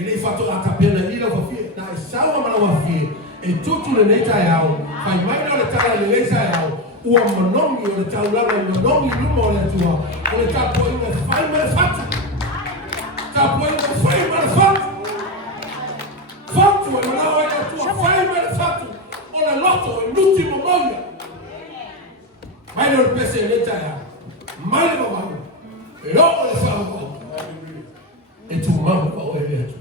ele fatto la capella lì la fie na sawa mana wa fie e tutu le neta yao fai mai no le tala le lesa yao o monomi o le taula le monomi lumo le tua o le tapo in le fai mai fatto tapo in le fai mai fatto fatto e non ha la tua fai mai fatto o la lotto l'ultimo moia mai no le pese le neta yao mai no va e no le fa e tu mamma o e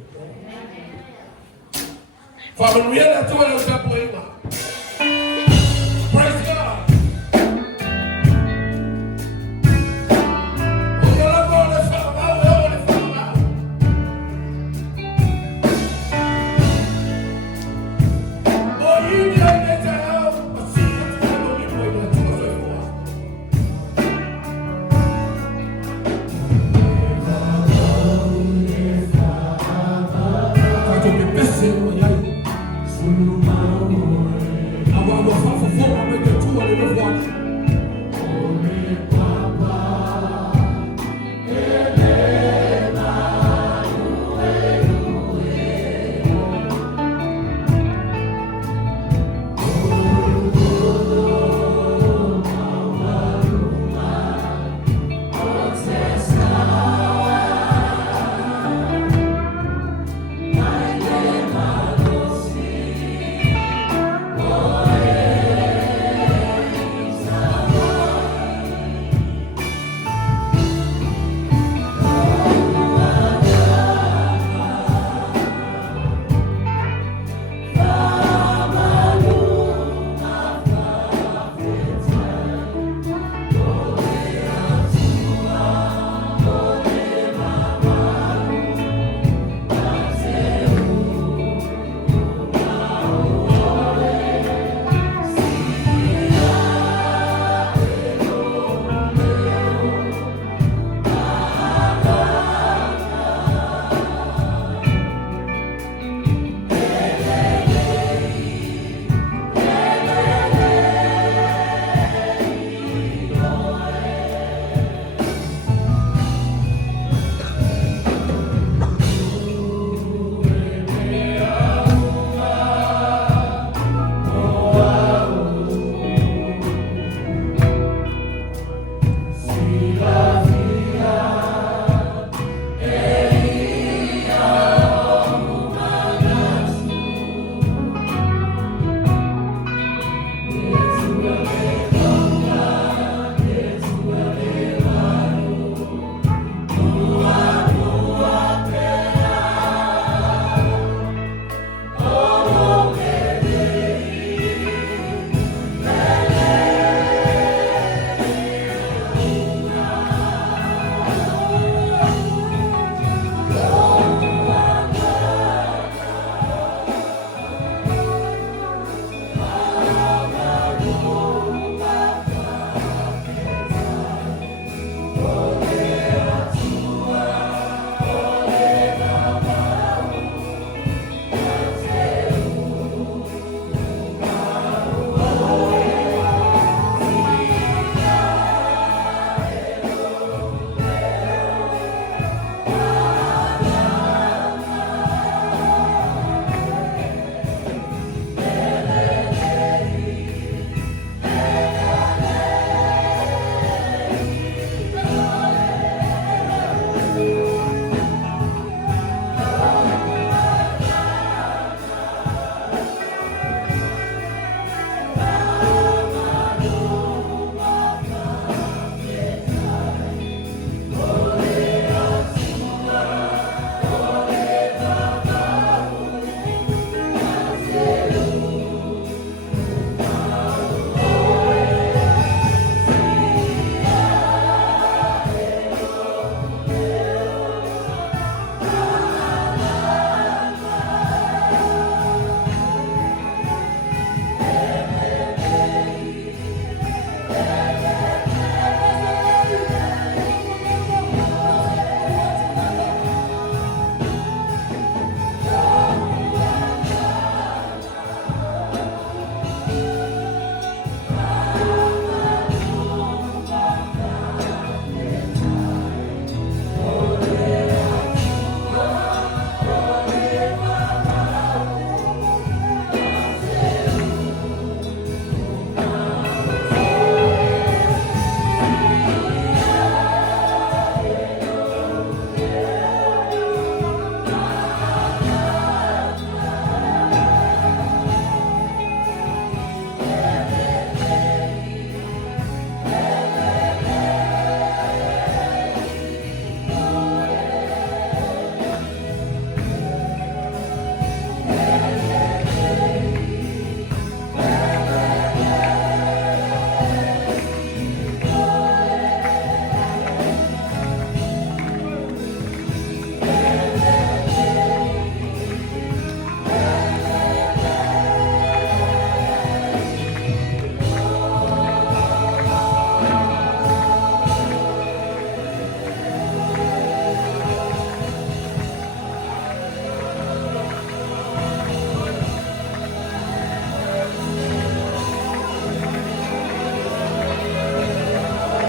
Familia tua non sa poema.